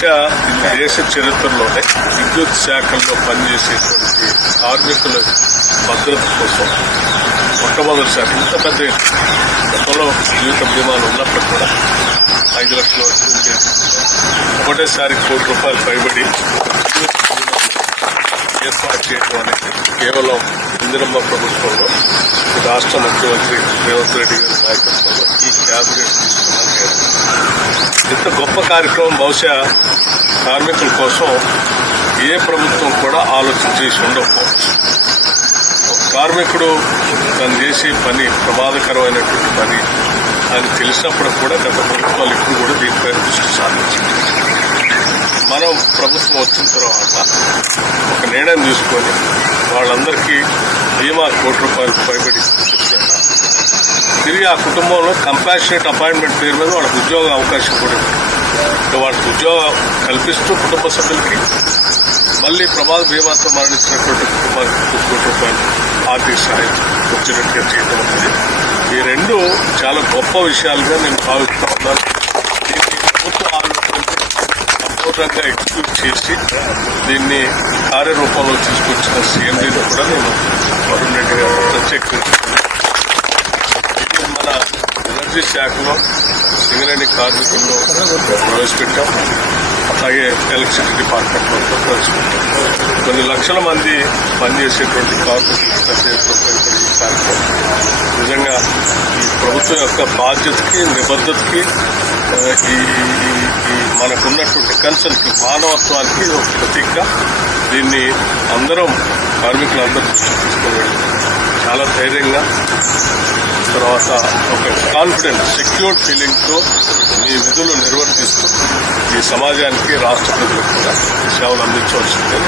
బహుశా దేశ చరిత్రలోనే విద్యుత్ శాఖల్లో పనిచేసేటువంటి కార్మికుల భద్రత కోసం మొట్టమొదటిసారి ఇంత పెద్ద గతంలో జీవిత బీమాలు ఉన్నప్పుడు కూడా 5 లక్షల వరకు ఉండేది. ఒకటేసారి ₹1 కోటి పైబడి ఏర్పాటు చేయడం అనేది కేవలం ఇందిరమ్మ ప్రభుత్వంలో రాష్ట్ర ముఖ్యమంత్రి రేవంత్ రెడ్డి గారి నాయకత్వంలో ఈ క్యాబినెట్ తీసుకున్నారు. ఇంత గొప్ప కార్యక్రమం బహుశా కార్మికుల కోసం ఏ ప్రభుత్వం కూడా ఆలోచన చేసి ఉండకపోవచ్చు. ఒక కార్మికుడు తను చేసే పని ప్రమాదకరమైనటువంటి పని అని తెలిసినప్పుడు కూడా గత ప్రభుత్వాలు ఇప్పుడు కూడా దీనిపై దృష్టి సాధించింది. మనం ప్రభుత్వం వచ్చిన తర్వాత ఒక నిర్ణయం తీసుకొని వాళ్ళందరికీ బీమా ₹1 కోటి పైబడి చెప్పారు. తిరిగి ఆ కుటుంబంలో కంపాషనేట్ అపాయింట్మెంట్ పేరు మీద వాళ్ళకి ఉద్యోగ అవకాశం కూడా ఉంది. వాళ్ళకి ఉద్యోగం కల్పిస్తూ కుటుంబ సభ్యులకి మళ్ళీ ప్రమాద బీమాతో మరణించినటువంటి కుటుంబానికి ₹1 కోటి ఆర్థిక సహాయం వచ్చినట్టుగా చేయడం అనేది ఈ రెండు చాలా గొప్ప విషయాలుగా నేను భావిస్తూ ఉన్నాను. దీన్ని ప్రభుత్వ ఆలోచనలు సంపూర్ణంగా ఎగ్జిక్యూట్ చేసి దీన్ని కార్యరూపంలో తీసుకొచ్చిన సీఎండీని కూడా నేను వరుణ్ రెడ్డి గారు ప్రత్యేకంగా మన ఎనర్జీ శాఖలో సింగరేణి కార్మికుల్లో ప్రవేశపెట్టాం. అలాగే ఎలక్ట్రిసిటీ డిపార్ట్మెంట్లో ప్రవేశపెట్టాం. కొన్ని లక్షల మంది పనిచేసేటువంటి కార్మికులు పనిపడి ఈ కార్యక్రమం నిజంగా ఈ ప్రభుత్వం యొక్క బాధ్యతకి నిబద్ధతకి ఈ మనకున్నటువంటి కన్సర్న్కి మానవత్వానికి ఒక ప్రతీకగా దీన్ని అందరం కార్మికులందరూ దృష్టి తీసుకోవాలి. చాలా ధైర్యంగా తర్వాత ఒక కాన్ఫిడెంట్ సెక్యూర్డ్ ఫీలింగ్తో ఈ విధులు నిర్వర్తిస్తూ ఈ సమాజానికి రాష్ట్ర ప్రజలకు కూడా సేవలు అందించవలసిందే.